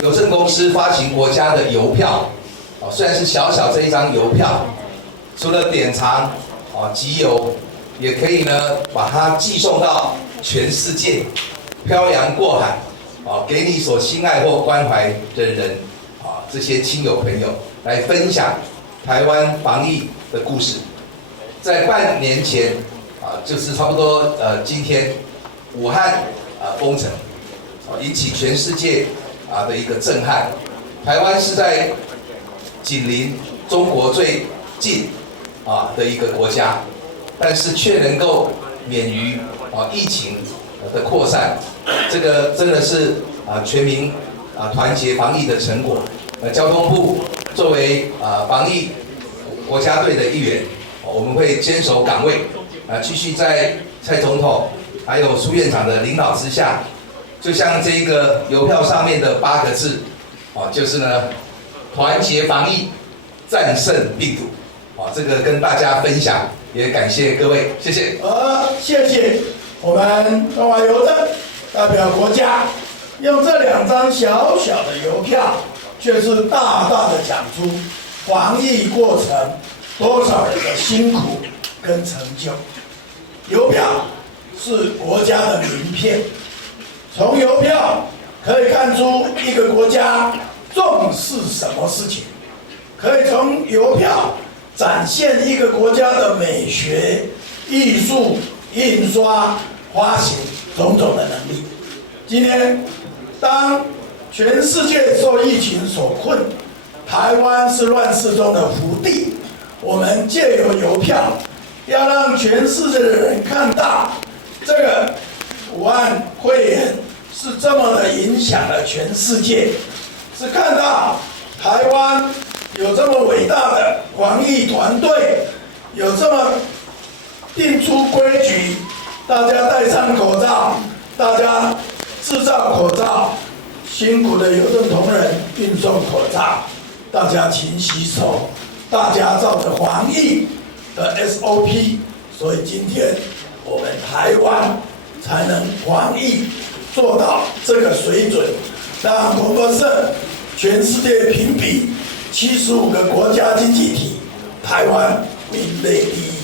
邮政公司发行国家的邮票，虽然是小小这一张邮票，除了典藏集邮，也可以呢把它寄送到全世界，漂洋过海，给你所心爱或关怀的人，这些亲友朋友来分享台湾防疫的故事。在半年前，就是差不多今天，武汉封城，引起全世界的一个震撼。台湾是在紧邻中国最近的一个国家，但是却能够免于疫情的扩散，这个真的是全民团结防疫的成果。交通部作为防疫国家队的一员，我们会坚守岗位，继续在蔡总统还有苏院长的领导之下，就像这个邮票上面的8个字，就是呢，团结防疫，战胜病毒。这个跟大家分享，也感谢各位，谢谢。谢谢我们中华邮政代表国家，用这2张小小的邮票，却是大大的讲出防疫过程多少人的辛苦跟成就。邮票是国家的名片，从邮票可以看出一个国家重视什么事情，可以从邮票展现一个国家的美学、艺术、印刷、发行种种的能力。今天，当全世界受疫情所困，台湾是乱世中的福地。我们借由邮票，要让全世界的人看到，这个武汉肺炎是这么的影响了全世界，是看到台湾有这么伟大的防疫团队，有这么定出规矩，大家戴上口罩，大家制造口罩，辛苦的邮政同仁运送口罩，大家勤洗手，大家照着防疫的 SOP， 所以今天我们台湾才能防疫做到这个水准，让彭博社全世界评比75个国家经济体，台湾名列第1。